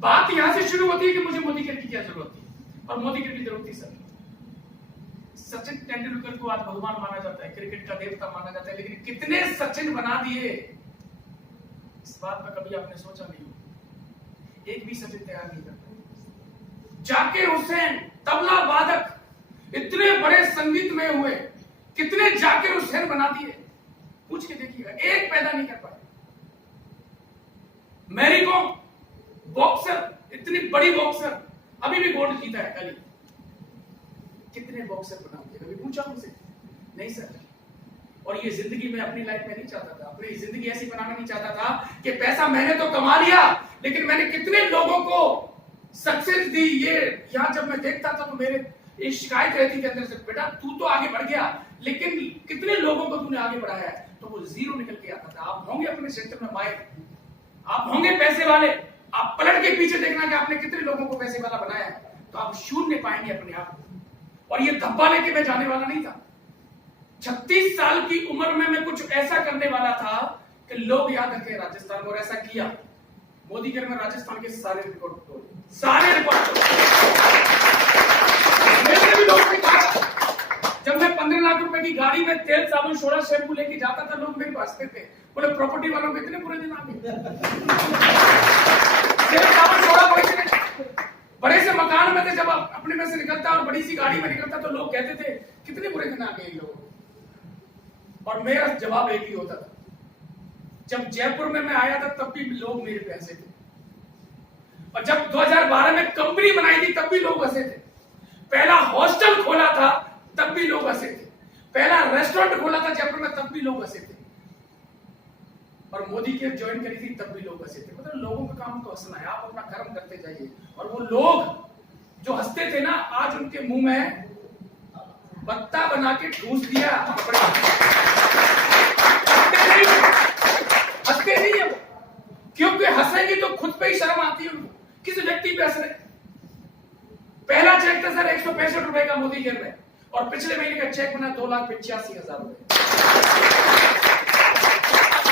बात यहां से शुरू होती है कि मुझे मोदी केयर की क्या जरूरत थी, और मोदी केयर की जरूरत थी सर। सचिन तेंदुलकर को आज भगवान माना जाता है, क्रिकेट का देवता माना जाता है, लेकिन कितने सचिन बना दिए इस बात पर कभी आपने सोचा नहीं? एक भी सचिन तैयार नहीं करता। जाकिर हुसैन तबला वादक, इतने बड़े संगीत में हुए, कितने जाकिर हुसैन बना दिए, पूछ के देखिएगा, एक पैदा नहीं कर पाए। मैरी कॉम बॉक्सर, इतनी बड़ी बॉक्सर, अभी भी गोल्ड जीता है कल। कितने बॉक्सर बना दिए, कभी पूछा उनसे? नहीं सर। और ये जिंदगी में अपनी लाइफ में नहीं चाहता था, अपनी जिंदगी ऐसी बनाना नहीं चाहता था कि पैसा मैंने तो कमा लिया, लेकिन मैंने कितने लोगों को सक्सेस दी। ये यहां जब मैं देखता था तो मेरे शिकायत रहती थी अंदर से, बेटा तू तो आगे बढ़ गया, लेकिन कितने लोगों को तूने आगे बढ़ाया है? तो वो जीरो निकल के आता था। आप होंगे अपने सेक्टर में माहिर, आप होंगे पैसे वाले, आप पलट के पीछे देखना कि आपने कितने लोगों को पैसे वाला बनाया है, तो आप शून्य पाएंगे अपने आप को। और ये धब्बा लेके मैं जाने वाला नहीं था। 36 साल की उम्र में मैं कुछ ऐसा करने वाला था कि लोग याद रखें राजस्थान, और ऐसा किया। मोदी केयर में राजस्थान के सारे रिकॉर्ड तोड़े, सारे रिकॉर्ड तोड़े। मेरे भी लोग ने कहा, जब मैं 15 लाख रुपए की गाड़ी में तेल साबुन सोडा शैम्पू लेके जाता था, लोग मेरे पास थे, बोले प्रॉपर्टी वालों के इतने बुरे दिन आ गए। तेल साबुन सोडा बड़े से मकान में थे, जब अपने में से निकलता और बड़ी सी गाड़ी में निकलता तो लोग कहते थे कितने बुरे दिन आ गए लोग। और मेरा जवाब एक ही होता था, जब जयपुर में मैं आया था तब भी लोग मेरे पे हंसे थे, और जब 2012 में कंपनी बनाई थी तब भी लोग हंसे थे, पहला हॉस्टल खोला था तब भी लोग हंसे थे, पहला रेस्टोरेंट खोला था जयपुर में तब भी लोग हंसे थे, और मोदी केयर ज्वाइन करी थी तब भी लोग हंसे थे। मतलब लोगों का काम तो हंसना है, आप अपना कर्म करते जाइए। और वो लोग जो हंसते थे ना, आज उनके मुंह में बत्ता बना के ठूस दिया। हंसते नहीं है वो, क्योंकि हंसेंगे तो खुद पे ही शर्म आती है उनको, किसी व्यक्ति पे हंस रहे। पहला चेक था सर 165 रुपए का मोदी केयर में, और पिछले महीने का चेक बना 2,85,000 रुपए।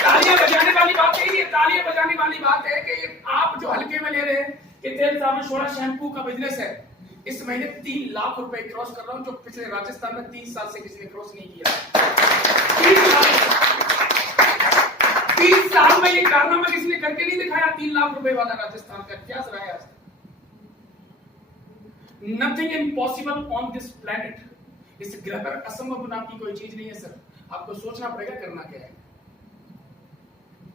तालियां बजाने वाली बात यही है, तालियां बजाने वाली बात है कि आप जो हल्के में ले रहे हैं कि तेल साबुन सोडा शैम्पू का बिजनेस है, इस महीने 3 लाख रुपए क्रॉस कर रहा हूं, जो पिछले राजस्थान में 30 साल से किसी ने क्रॉस नहीं किया। 30 साल में ये कारनामा किसी ने करके नहीं दिखाया। 3 लाख रुपए वाला राजस्थान का इतिहास रहा है आज। Nothing impossible on this planet. इस ग्रह पर असंभव नाम की कोई चीज नहीं है सर, आपको सोचना पड़ेगा करना क्या है।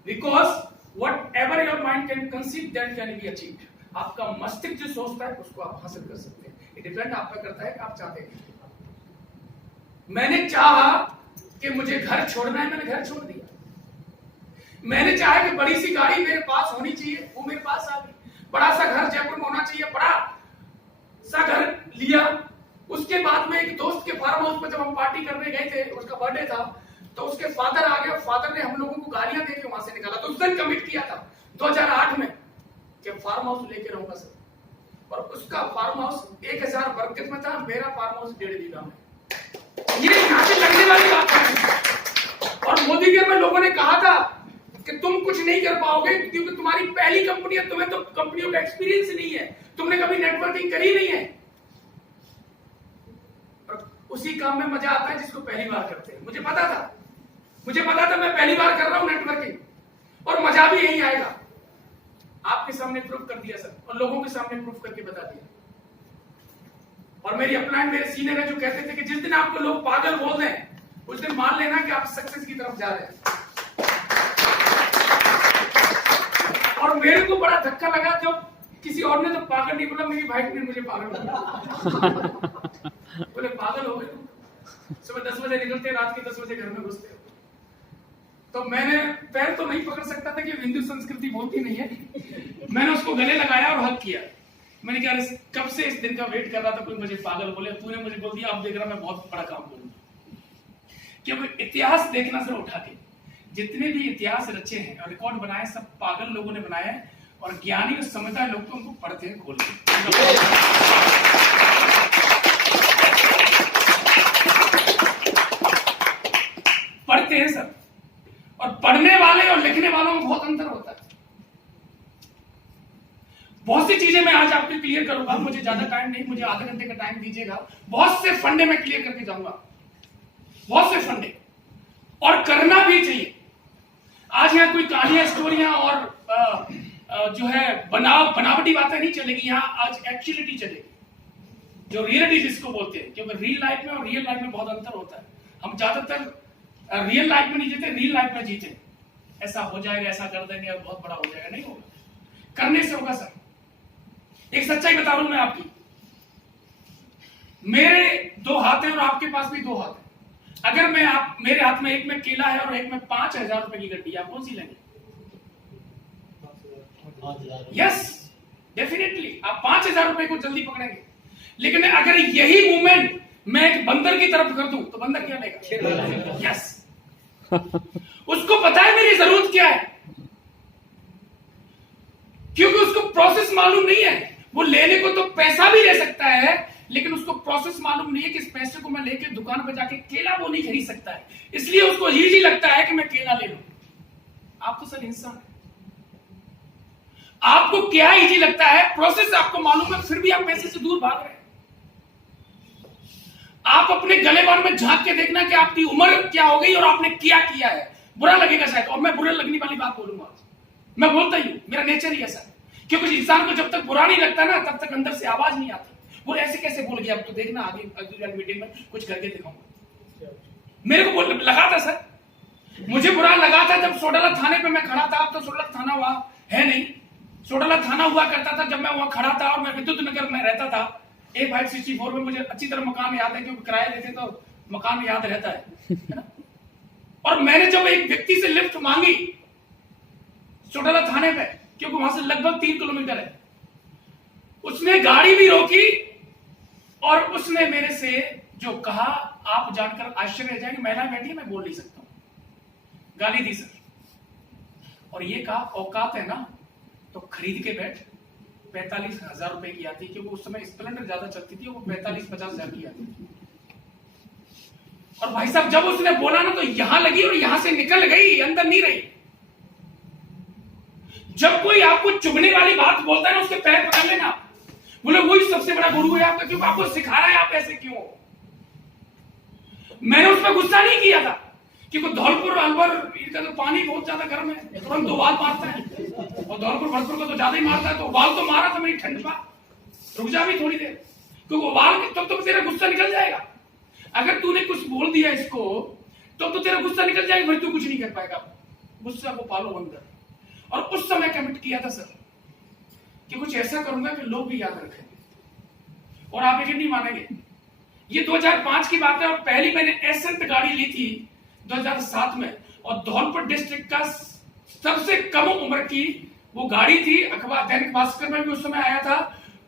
Because whatever your mind can conceive, that can be achieved. आपका मस्तिष्क जो सोचता है उसको आप हासिल कर सकते हैं। ये डिपेंड आप पे करता है कि आप चाहते हैं। मैंने चाहा कि मुझे घर छोड़ना है, मैंने घर छोड़ दिया। मैंने चाहा कि बड़ी सी गाड़ी मेरे पास होनी चाहिए, वो मेरे पास आ गई। बड़ा सा घर जयपुर में होना चाहिए, बड़ा सा घर लिया। उसके बाद में एक दोस्त के फार्म हाउस पर जब हम पार्टी करने गए थे, उसका बर्थडे था, तो उसके फादर आ गए। फादर ने हम लोगों को गालियां देके वहां से निकाला। तो उस दिन कमिट किया था 2008 में कि फार्म हाउस लेके रहूंगा सर, और उसका फार्म हाउस 1000 वर्ग गज में था, मेरा फार्म हाउस 1.5 बीघा में। ये यहां से लगने वाली बात है। और मोदी केयर में लोगों ने कहा था कि तुम कुछ नहीं कर पाओगे क्योंकि तुम्हारी पहली कंपनी है, तुम्हें तो कंपनियों का एक्सपीरियंस नहीं है, तुमने कभी नेटवर्किंग करी नहीं है। और उसी काम में मजा आता है जिसको पहली बार करते हैं। मुझे पता था मैं पहली बार कर रहा हूं नेटवर्किंग, और मजा भी यही आएगा। आपके सामने प्रूफ कर दिया सर, और लोगों के सामने प्रूफ करके बता दिया। और मेरी अपलाइन मेरे सीनियर है जो कहते थे कि जिस दिन आपको लोग पागल बोल दें, उस दिन मान लेना कि आप सक्सेस की तरफ जा रहे हैं। और मेरे को बड़ा धक्का लगा जब किसी और ने तो पागल नहीं बोला, मेरी वाइफ ने मुझे पागल बोला। बोले पागल हो गए, सुबह 10 बजे निकलते, रात के 10 बजे घर में घुसते। तो मैंने पैर तो नहीं पकड़ सकता था कि हिंदू संस्कृति बोलती नहीं है। मैंने उसको गले लगाया और हक किया। मैंने कहा कब से इस दिन का वेट कर रहा था, कोई मुझे पागल बोले, तूने मुझे बोल दिया, अब देख रहा मैं बहुत बड़ा काम बोलूंगा। क्योंकि इतिहास देखना सर उठा के, जितने भी इतिहास रचे हैं और रिकॉर्ड बनाए, सब पागल लोगों ने बनाए हैं, और ज्ञानी और समझदार लोग तो उनको पढ़ते हैं खोल के। पढ़ते हैं सर, और पढ़ने वाले और लिखने वालों में बहुत अंतर होता है। बहुत सी चीजें मैं आज आपको क्लियर करूंगा, मुझे ज्यादा टाइम नहीं, मुझे आधे घंटे का टाइम दीजिएगा। बहुत से फंडे मैं क्लियर करके जाऊंगा, बहुत से फंडे, और करना भी चाहिए। आज यहाँ कोई कहानियां, स्टोरियां और जो है बनावटी बातें नहीं चलेगी, यहाँ आज एक्चुअलिटी चलेगी, जो रियलिटी जिसको बोलते हैं। क्योंकि रियल लाइफ में और रियल लाइफ में बहुत अंतर होता है। हम ज्यादातर रियल लाइफ में नहीं जीते, रियल लाइफ में जीते। ऐसा हो जाएगा, ऐसा कर देंगे और बहुत बड़ा हो जाएगा, नहीं होगा, करने से होगा सर। एक सच्चाई बता रहा हूं मैं आपकी, मेरे 2 हाथ हैं और आपके पास भी 2 हाथ हैं। अगर मेरे हाथ में एक में केला है और एक में 5,000 रुपए की गड्डी, आप कौन सी लेंगे? यस, डेफिनेटली आप 5,000 रुपए को जल्दी पकड़ेंगे। लेकिन अगर यही मूवमेंट मैं एक बंदर की तरफ कर दूं तो बंदर क्या लेगा? यस, उसको पता है मेरी जरूरत क्या है, क्योंकि उसको प्रोसेस मालूम नहीं है। वो लेने को तो पैसा भी ले सकता है, लेकिन उसको प्रोसेस मालूम नहीं है कि इस पैसे को मैं लेके दुकान पर जाके केला वो नहीं खरीद सकता है, इसलिए उसको इजी लगता है कि मैं केला ले लूं। आप तो सर इंसान है, आपको क्या इजी लगता है? प्रोसेस आपको मालूम है, फिर भी आप पैसे से दूर भाग रहे हैं। आप अपने गलेबान में झांक के देखना कि आपकी उम्र क्या हो गई और आपने क्या किया है। बुरा लगेगा शायद, और मैं बुरा लगने वाली बात बोलूंगा, मैं बोलता ही हूं, मेरा नेचर ही ऐसा है। क्योंकि इंसान को जब तक बुरा नहीं लगता ना, तब तक अंदर से आवाज नहीं आती। वो ऐसे कैसे बोल गया, अब तो देखना आगे अगली मीटिंग में कुछ करके दिखाऊंगा। मेरे को लगा था सर, मुझे बुरा लगा था जब सोडाला थाने पे मैं खड़ा था। अब तो सोडाला थाना वहां है नहीं, सोडाला थाना हुआ करता था जब मैं वहां खड़ा था, और मैं विद्युत नगर में रहता था। A564 में मुझे अच्छी तरह मकान याद है, क्योंकि किराया देते तो मकान याद रहता है ना? और मैंने जब एक व्यक्ति से लिफ्ट मांगी सोडाला थाने पे, क्योंकि वहां से लगभग 3 किलोमीटर है, उसने गाड़ी भी रोकी और उसने मेरे से जो कहा, आप जानकर आश्चर्य जाएंगे, महिला बैठी, मैं बोल नहीं सकता हूं, गाली दी सर। और ये कहा, औकात है ना तो खरीद के बैठ। 45,000 रुपए की आती, क्योंकि उस समय स्प्लेंडर ज्यादा चलती थी, वो 45-50,000 की आती थी। और भाई साहब जब उसने बोला ना, तो यहां लगी और यहां से निकल गई, अंदर नहीं रही। जब कोई आपको चुभने वाली बात बोलता है ना, उसके पैर पकड़ लेना, बोले वही सबसे बड़ा गुरु है आपका, क्योंकि आपको सिखा रहा है आप ऐसे क्यों हो। मैंने उस पर गुस्सा नहीं किया था, क्योंकि धौलपुर अलवर इनका तो पानी बहुत ज्यादा गर्म है, तुरंत उबाल मारता है, और धौलपुर भरतपुर को तो ज्यादा ही मारता है। तो उबाल तो मारा था, मेरी ठंड पा, रुक जा भी थोड़ी देर, क्योंकि उबाल के तब तो तेरा गुस्सा निकल जाएगा। अगर तूने कुछ बोल दिया इसको, तो तेरा गुस्सा निकल जाएगा, फिर तू कुछ नहीं कर पाएगा। गुस्सा को पालो अंदर। और उस समय कमिट किया था सर कि कुछ ऐसा करूंगा कि लोग भी याद रखेंगे। और आप यकीन नहीं मानेंगे, ये 2005 की बात है, और पहली मैंने एसेंट गाड़ी ली थी 2007 में, और धौलपुर डिस्ट्रिक्ट का सबसे कम उम्र की वो गाड़ी थी। अखबार दैनिक भास्कर में भी उस समय आया था,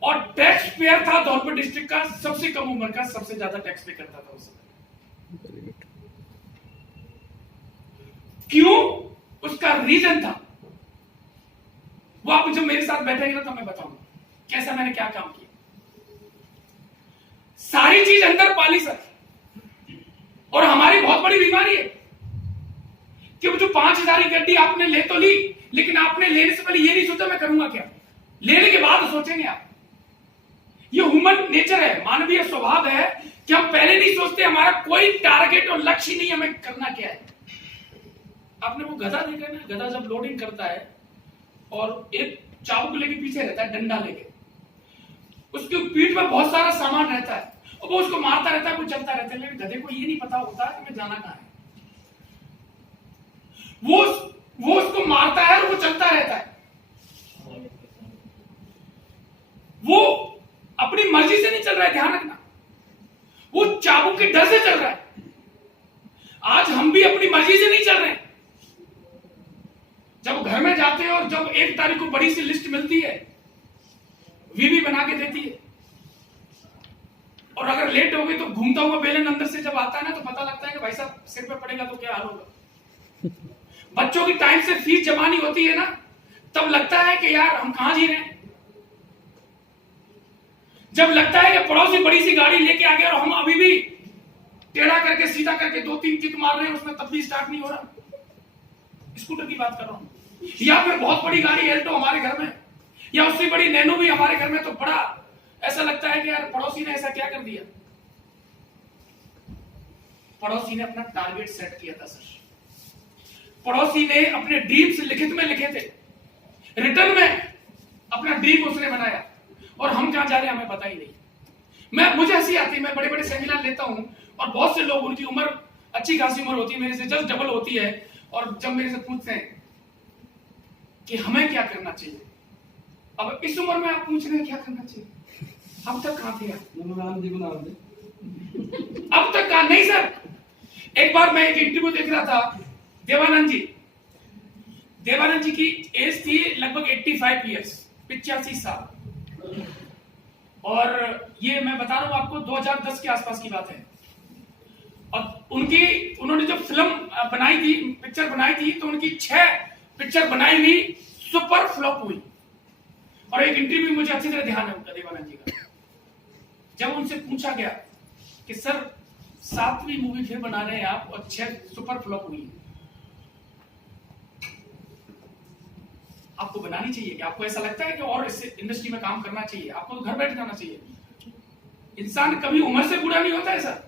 और टैक्स पेयर था धौलपुर डिस्ट्रिक्ट का सबसे कम उम्र का, सबसे ज्यादा टैक्स पे करता था उस समय। क्यों? उसका रीजन था, वो आप जब मेरे साथ बैठेंगे ना तो मैं बताऊंगा कैसा मैंने क्या काम किया। सारी चीज अंदर पाली सर। और हमारी बहुत बड़ी बीमारी है कि वो जो 5,000 की गड्डी आपने ले तो ली, लेकिन आपने लेने से पहले ये नहीं सोचा मैं करूंगा क्या। लेने के बाद सोचेंगे आप। ये ह्यूमन नेचर है, मानवीय स्वभाव है कि हम पहले नहीं सोचते, हमारा कोई टारगेट और लक्ष्य नहीं, हमें करना क्या है। आपने वो गधा देखा ना, गधा जब लोडिंग करता है और एक चाबुक लेके पीछे रहता है, डंडा लेके, उसकी पीठ में बहुत सारा सामान रहता है, और वो उसको मारता रहता है, वो चलता रहता है, लेकिन गधे को ये नहीं पता होता कि मैं जाना कहां है। वो उसको मारता है और वो चलता रहता है। वो अपनी मर्जी से नहीं चल रहा है, ध्यान रखना, वो चाबुक के डर से चल रहा है। आज हम भी अपनी मर्जी से नहीं चल रहे हैं। जब घर में जाते हैं और जब 1 तारीख को बड़ी सी लिस्ट मिलती है, वीवी बना के देती है, और अगर लेट हो गई तो घूमता हुआ बेलन अंदर से जब आता है ना, तो पता लगता है कि भाई साहब सिर पे पड़ेगा तो क्या हाल होगा। बच्चों की टाइम से फीस जमा नहीं होती है ना, तब लगता है कि यार हम कहां जी रहे हैं। जब लगता है कि पड़ोसी बड़ी सी गाड़ी लेके आ गया और हम अभी भी टेढ़ा करके सीधा करके 2-3 किक मार रहे हैं, उसमें तब भी स्टार्ट नहीं हो रहा। स्कूटर की बात कर रहा हूं, या फिर बहुत बड़ी गाड़ी एल्टो हमारे घर में, या उससे बड़ी नैनो भी हमारे घर में तो बड़ा ऐसा लगता है कि यार पड़ोसी ने ऐसा क्या कर दिया। पड़ोसी ने अपना टारगेट सेट किया था सर, पड़ोसी ने अपने ड्रीम्स लिखित में लिखे थे, रिटर्न में अपना ड्रीम उसने बनाया, और हम कहां जा रहे हैं हमें पता ही नहीं। मुझे हंसी आती है, मैं बड़े बड़े सेमिनार लेता हूं और बहुत से लोग, उनकी उम्र अच्छी खासी उम्र होती है, मेरे से जस्ट डबल होती है, और जब मेरे से पूछते हैं कि हमें क्या करना चाहिए, अब इस उम्र में आप पूछ रहे हैं क्या करना चाहिए, अब तक कहां थे आप? अब तक कहां? नहीं सर, एक बार मैं एक इंटरव्यू देख रहा था, देवानंद जी की एज थी लगभग 85 ईयर्स, 85 साल, और ये मैं बता रहा हूं आपको 2010 के आसपास की बात है। और उन्होंने जब फिल्म बनाई थी, पिक्चर बनाई थी, तो उनकी 6 पिक्चर बनाई हुई सुपर फ्लॉप हुई। और एक इंटरव्यू मुझे अच्छी तरह ध्यान है उनका, देवानंद जी का, जब उनसे पूछा गया कि सर 7वीं मूवी फिर बना रहे हैं आप और 6 सुपर फ्लॉप हुई, आपको बनानी चाहिए कि आपको ऐसा लगता है कि और इस इंडस्ट्री में काम करना चाहिए, आपको तो घर बैठ जाना चाहिए। इंसान कभी उम्र से बूढ़ा नहीं होता है सर।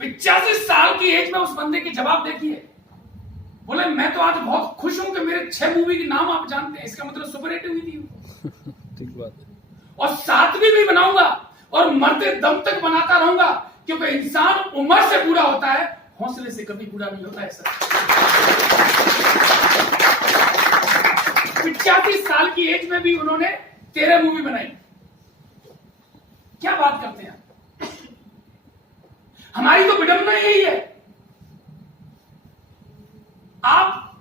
85 साल की एज में उस बंदे के जवाब देखिए, बोले मैं तो आज बहुत खुश हूं कि मेरे 6 मूवी के नाम आप जानते हैं, इसका मतलब सुपर हिट हुई थी। ठीक बात है। और 7वीं भी बनाऊंगा और मरते दम तक बनाता रहूंगा, क्योंकि इंसान उम्र से बूढ़ा होता है, हौसले से कभी बूढ़ा नहीं होता है सर। 85 साल की एज में भी उन्होंने 13 मूवी बनाई। क्या बात करते हैं हमारी तो विडंबना यही है। आप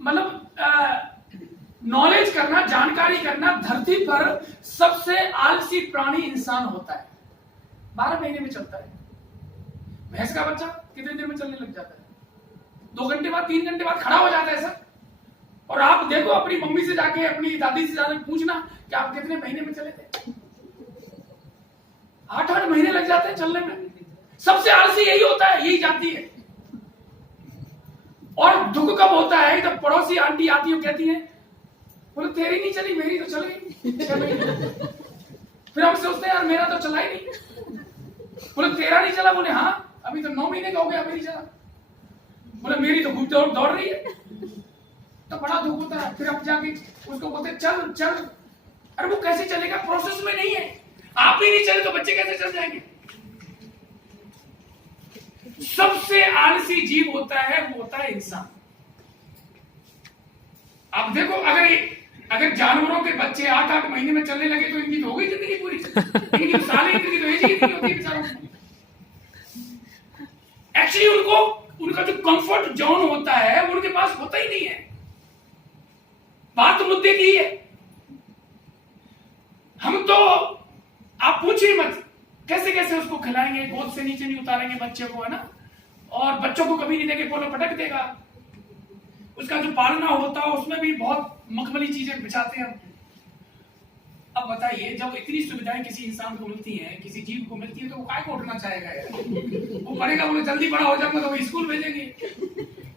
मतलब नॉलेज करना, जानकारी करना, धरती पर सबसे आलसी प्राणी इंसान होता है, 12 महीने में चलता है। भैंस का बच्चा कितने देर में चलने लग जाता है, 2 घंटे बाद, 3 घंटे बाद खड़ा हो जाता है सर। और आप देखो अपनी मम्मी से जाके, अपनी दादी से जाके पूछना कि आप कितने महीने में चले थे, 8-8 महीने लग जाते हैं चलने में। सबसे आलसी यही होता है, यही जाती है। और दुख कब होता है जब पड़ोसी आंटी आती है, कहती है बोले तेरी नहीं चली, मेरी तो चली 6 महीने। फिर हम सोचते हैं यार मेरा तो चला ही नहीं। बोले तेरा नहीं चला, बोले हाँ अभी तो 9 महीने का हो गया, मेरी चला। बोले मेरी तो खूब दौड़ रही है, तो बड़ा दुख होता है। फिर अब जाके उसको बोलते चल चल, अरे वो कैसे चलेगा, प्रोसेस में नहीं है। आप ही नहीं चले तो बच्चे कैसे चल जाएंगे। सबसे आलसी जीव होता है, वो होता है इंसान। आप देखो अगर जानवरों के बच्चे 8-8 महीने में चलने लगे तो इनकी तो हो गई जिंदगी पूरी। इनकी तो साल इनकी तो एज ही इतनी होती है बेचारों की। एक्चुअली उनका जो कंफर्ट जोन होता है वो उनके पास होता ही नहीं है। बात मुद्दे की है। हम तो आप पूछिए मत कैसे कैसे उसको खिलाएंगे, गोद से नीचे नहीं उतारेंगे बच्चे को, है ना। और बच्चों को कभी नहीं देंगे, बोलो पटक देगा। उसका जो पालना होता है उसमें भी बहुत मखमली चीजें बिछाते हैं। अब बताइए जब इतनी सुविधाएं किसी इंसान को मिलती हैं, किसी जीव को मिलती है, तो वो काय को उठना चाहेगा यार। वो पढ़ेगा, बोले जल्दी बड़ा हो जाऊंगा तो वो स्कूल भेजेंगे,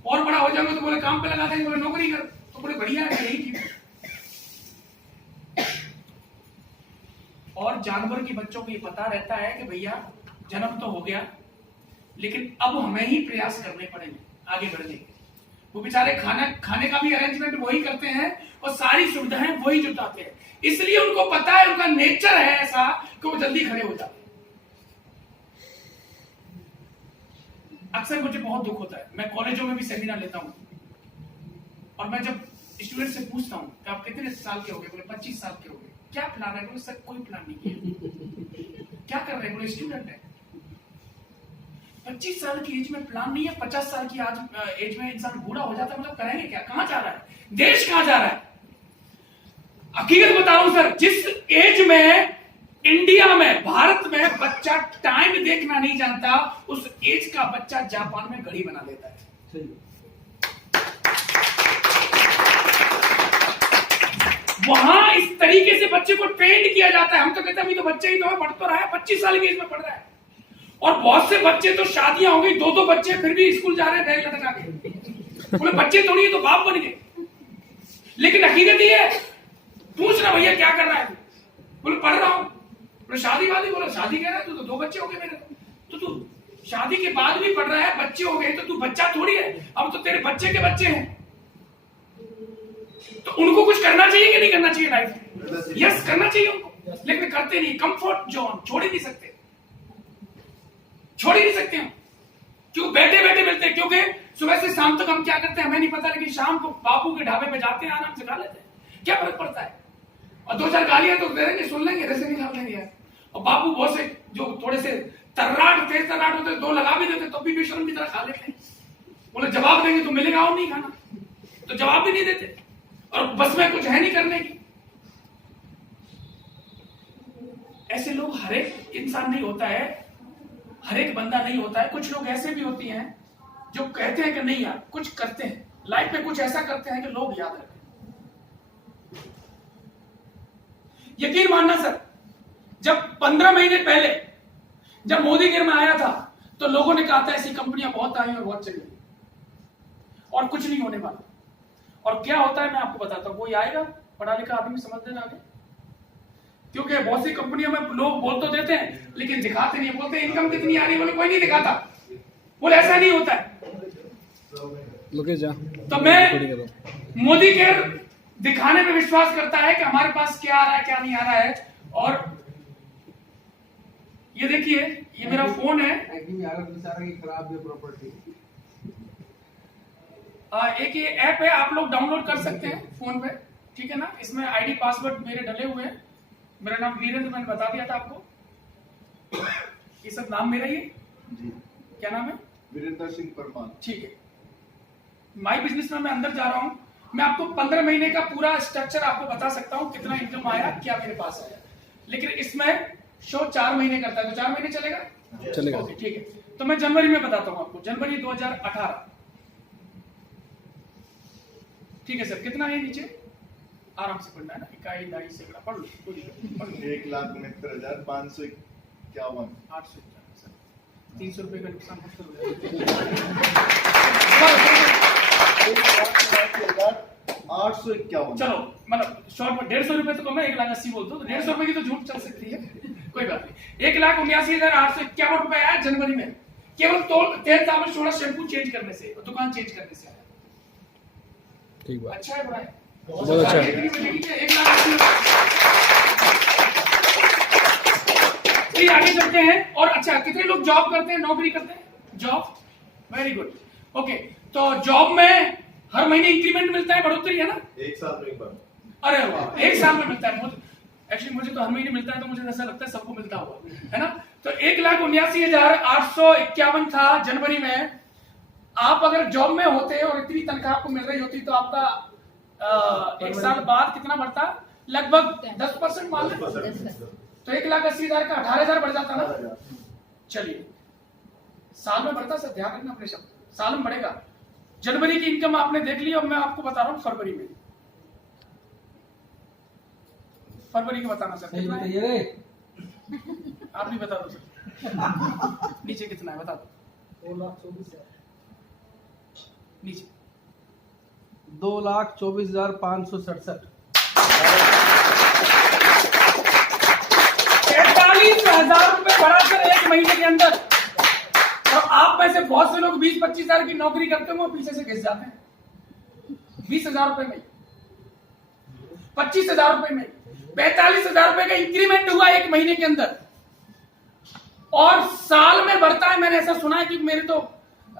और बड़ा हो जाऊंगा तो बोले काम पे लगा देंगे, बोले नौकरी कर, तो बोले बढ़िया है यही चीज। और जानवर के बच्चों को ये पता रहता है कि भैया जन्म तो हो गया, लेकिन अब हमें ही प्रयास करने पड़ेंगे आगे बढ़ने के। वो बेचारे खाने का भी अरेंजमेंट वही करते हैं और सारी सुविधाएं वही जुटाते हैं, इसलिए उनको पता है, उनका नेचर है ऐसा कि वो जल्दी खड़े हो जाते हैं। अक्सर मुझे बहुत दुख होता है, मैं कॉलेजों में भी सेमिनार लेता हूं, और मैं जब स्टूडेंट से पूछता हूं कि आप कितने साल के हो गए, बोले 25 साल के हो गए, क्या प्लान है, बोले सर कोई प्लान नहीं किया। क्या कर रहे हैं, बोले स्टूडेंट है। 25 साल की एज में प्लान नहीं है, 50 साल की आज एज में इंसान बूढ़ा हो जाता है, मतलब करेंगे क्या, कहां जा रहा है देश, कहां जा रहा है। हकीकत बता रहा हूं सर, जिस एज में इंडिया में, भारत में बच्चा टाइम देखना नहीं जानता, उस एज का बच्चा जापान में घड़ी बना लेता है। वहां इस तरीके से बच्चे को ट्रेंड किया जाता है। हम तो कहते हैं अभी तो बच्चे ही तो है, पढ़ तो रहा है, 25 साल की एज में पढ़ रहा है। और बहुत से बच्चे तो शादियां हो गई, 2-2 बच्चे फिर भी स्कूल जा रहे हैं बैग लटका के। बोले बच्चे थोड़ी है तो बाप बन गए। लेकिन हकीकत ये है पूछना भैया क्या कर रहा है तू? बोले पढ़ रहा हूँ। बोले शादी वादी? बोला शादी कह रहा है, तू तो 2 बच्चे हो गए मेरे। तो तू शादी के बाद भी पढ़ रहा है, बच्चे हो गए, तो तू बच्चा थोड़ी है, अब तो तेरे बच्चे के बच्चे हैं। तो उनको कुछ करना चाहिए कि नहीं करना चाहिए लाइफ में? यस, करना चाहिए उनको, लेकिन करते नहीं। कंफर्ट जोन छोड़ ही नहीं सकते, छोड़ ही नहीं सकते हम। क्यों? बैठे बैठे मिलते हैं, क्योंकि सुबह से शाम तक हम क्या करते हैं हमें नहीं पता, लेकिन शाम को बापू के ढाबे पे जाते हैं, आराम से खा लेते हैं, क्या फर्क पड़ता है? और 2-4 गालियां तो दे देंगे, सुन लेंगे, रैसे निकाल लेंगे यार। और बापू बहुत से जो थोड़े से तेज तर्राट होते, 2 लगा भी देते तो भी बेशर्म की तरह खा लेते हैं। बोले जवाब देंगे तो मिलेगा और नहीं खाना, तो जवाब भी नहीं देते, और बस में कुछ है नहीं करने की। ऐसे लोग हर एक इंसान नहीं होता है, हर एक बंदा नहीं होता है। कुछ लोग ऐसे भी होते हैं जो कहते हैं कि नहीं यार, कुछ करते हैं लाइफ में, कुछ ऐसा करते हैं कि लोग याद रखें। यकीन मानना सर, जब 15 महीने पहले जब मोदी गिर में आया था तो लोगों ने कहा था ऐसी कंपनियां बहुत आई और बहुत चली और कुछ नहीं होने वाला। और क्या होता है मैं आपको बताता हूं, कोई आएगा पढ़ा लिखा आदमी समझदार आगे, क्योंकि बहुत सी कंपनियों में लोग बोल तो देते हैं लेकिन दिखाते नहीं। बोलते इनकम कितनी आ रही है, बोले कोई नहीं दिखाता, बोले ऐसा नहीं होता है। तो मैं मोदी केयर दिखाने में विश्वास करता है कि हमारे पास क्या आ रहा है क्या नहीं आ रहा है। और ये देखिए, ये मेरा फोन है, एक ये ऐप है, आप लोग डाउनलोड कर सकते हैं फोन पे, ठीक है ना। इसमें आईडी पासवर्ड मेरे डले हुए हैं। मेरा नाम वीरेंद्र, मैंने बता दिया था आपको, ये सब नाम मेरा ही है जी। क्या नाम है? वीरेंद्र सिंह परमार। ठीक है। माई बिजनेस में मैं अंदर जा रहा हूं, मैं आपको 15 महीने का पूरा स्ट्रक्चर आपको बता सकता हूं, कितना इनकम आया, क्या मेरे पास आया। लेकिन इसमें शो 4 महीने करता है, तो 4 महीने चलेगा? चलेगा। ठीक है, तो मैं जनवरी में बताता हूं आपको, जनवरी 2018। ठीक है सर, कितना है नीचे? आराम से पढ़ना है ना, इकाई दाई सैकड़ा पढ़ लो, 1,69,551। 851 300 रुपए का नुकसान मत करो। 1,69,851। चलो मतलब शॉर्ट में 150 रुपए तो कम है, 1,80,000 बोल दो, तो 150 रुपए की तो झूठ चल सकती है, कोई बात नहीं। 1,79,851 रुपए आया जनवरी में, केवल तेल साबुन सोडा शैम्पू चेंज करने से, दुकान चेंज करने से आया। ठीक बात, अच्छा है, बुरा है? बहुत अच्छा है। 1,80,000 आगे चलते हैं। और अच्छा, कितने लोग जॉब करते हैं, नौकरी करते हैं? Job, very good, okay. तो जॉब में हर महीने इंक्रीमेंट मिलता है, बढ़ोतरी है ना? 1 साल में एक बार। अरे वाह, 1 साल में मिलता है। एक्चुअली मुझे तो हर महीने मिलता है, तो मुझे ऐसा लगता है सबको मिलता होगा, है ना। तो 1,79,851 था जनवरी में। आप अगर जॉब में होते और इतनी तनख्वाह आपको मिल रही होती तो आपका 1 साल बाद कितना बढ़ता? लगभग 10% मान लें, तो 1,80,000 का 18,000 बढ़ जाता ना। चलिए, साल में बढ़ता सर, ध्यान रखना अपने शब्द, साल में बढ़ेगा। जनवरी की इनकम आपने देख ली, अब मैं आपको बता रहा हूँ फरवरी में। फरवरी का बताना सर, कितना है? आप भी बता दो सर, नीचे कितना है बता दो। 2,24,000 नीचे 2,24,567। 43,000 रुपए बढ़ा सर 1 महीने के अंदर। और आप में से बहुत से लोग 20-25 हजार की नौकरी करते हैं, वो पीछे से घिस जाते हैं। 20,000 रुपए में, 25,000 रुपए में, 45,000 रुपए का इंक्रीमेंट हुआ 1 महीने के अंदर, और साल में बढ़ता है। मैंने ऐसा सुना है कि मेरे तो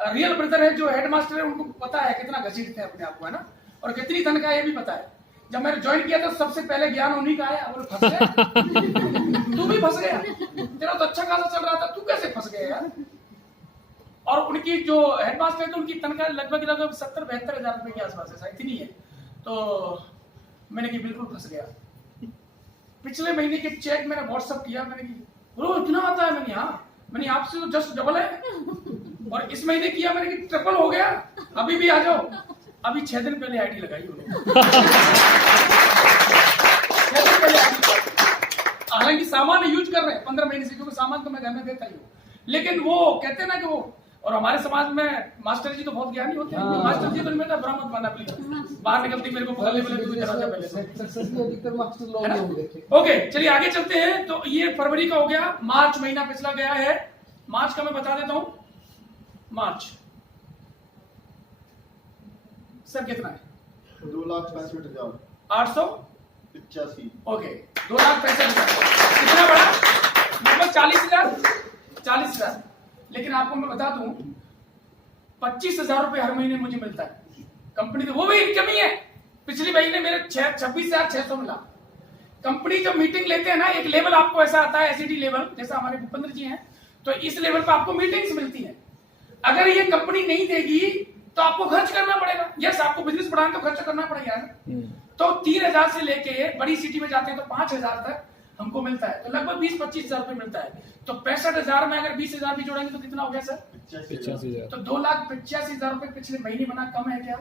रियल ब्रदर है जो हेडमास्टर है, उनको पता है कितना घसीटते हैं अपने आप को, है ना, और कितनी तनख्वाह ये भी पता है। जब मैंने ज्वाइन किया तो सबसे पहले ज्ञान उन्हीं का आया, बोले फंस गया। तू भी फंस गया, तेरा तो अच्छा खासा चल रहा था, तू कैसे फंस गया यार। और उनकी जो हेडमास्टर है तो उनकी तनख्वाह लगभग 70-72 हजार रुपए के आसपास है, शायद इतनी है। तो मैंने कि बिल्कुल फंस गया। पिछले महीने के चेक मैंने व्हाट्सअप किया, मैंने कि ब्रो इतना आता है? मैंने हाँ, मैंने आपसे तो जस्ट डबल है। और इस महीने किया मैंने कि ट्रिपल हो गया, अभी भी आ जाओ। अभी 6 दिन पहले आईडी लगाई उन्होंने। हालांकि सामान यूज कर रहे हैं 15 महीने से, क्योंकि सामान तो मैं घर में देता ही हूँ, लेकिन वो कहते हैं ना कि वो और हमारे समाज में मास्टर जी तो बहुत ज्ञानी होते हैं। मास्टर जी तो मेरा ब्राह्मण बना प्लीज, बाहर निकलती मेरे को बोले बोले तू दरवाजा पहले से। सक्सेस में अधिकतर मास्टर लोग है ना? नहीं होंगे। ओके चलिए आगे चलते हैं। तो ये फरवरी का हो गया, मार्च महीना पिछला गया है। मार्च का मैं बता देता हूं। मार्च सर कितना है? 2,65,000 885। 85। ओके 2,65,000 कितना बड़ा? लगभग 40,000। लेकिन आपको मैं बता दूं 25,000 रुपए हर महीने मुझे मिलता है कंपनी से, वो भी इनकम ही है। पिछले महीने मेरे 26,600 मिला। कंपनी जब मीटिंग लेते हैं ना, एक लेवल आपको ऐसा आता है एसईडी लेवल, जैसा हमारे भूपेंद्र जी हैं, तो इस लेवल पे आपको मीटिंग्स मिलती हैं। अगर ये कंपनी नहीं देगी तो आपको खर्च करना पड़ेगा। यस, आपको बिजनेस बढ़ाना तो खर्च करना पड़ेगा। तो 3,000 से लेके बड़ी सिटी में जाते हैं तो 5,000 तक हमको मिलता है, तो लगभग 20-25,000 रुपए मिलता है। तो 65,000 में अगर 20,000 भी जोड़ेंगे तो कितना हो गया सर? 85,000। तो 2,85,000 रुपए पिछले महीने बना। कम है क्या?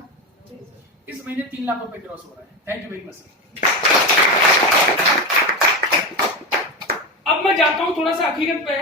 इस महीने 3 लाख रुपए क्रॉस हो रहा है। Thank you very much sir. अब मैं जाता हूं थोड़ा सा हकीकत पे।